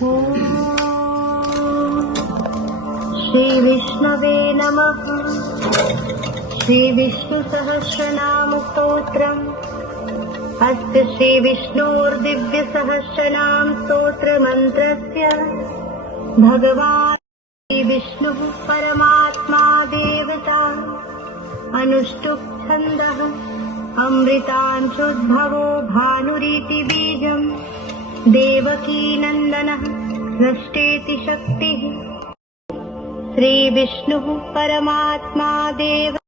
श्री विष्णवे नमः। श्री विष्णु सहस्रनाम स्तोत्रम्। अस्य श्री विष्णोर्दिव्य सहस्रनाम स्तोत्र मंत्रस्य भगवान् श्री विष्णुः परमात्मा देवता अनुष्टुप् छन्दः अमृतांशुद्भवो भानुरीति बीजम् देवकी नन्दनः सृष्टेति शक्तिः। श्री विष्णुः परमात्मा देव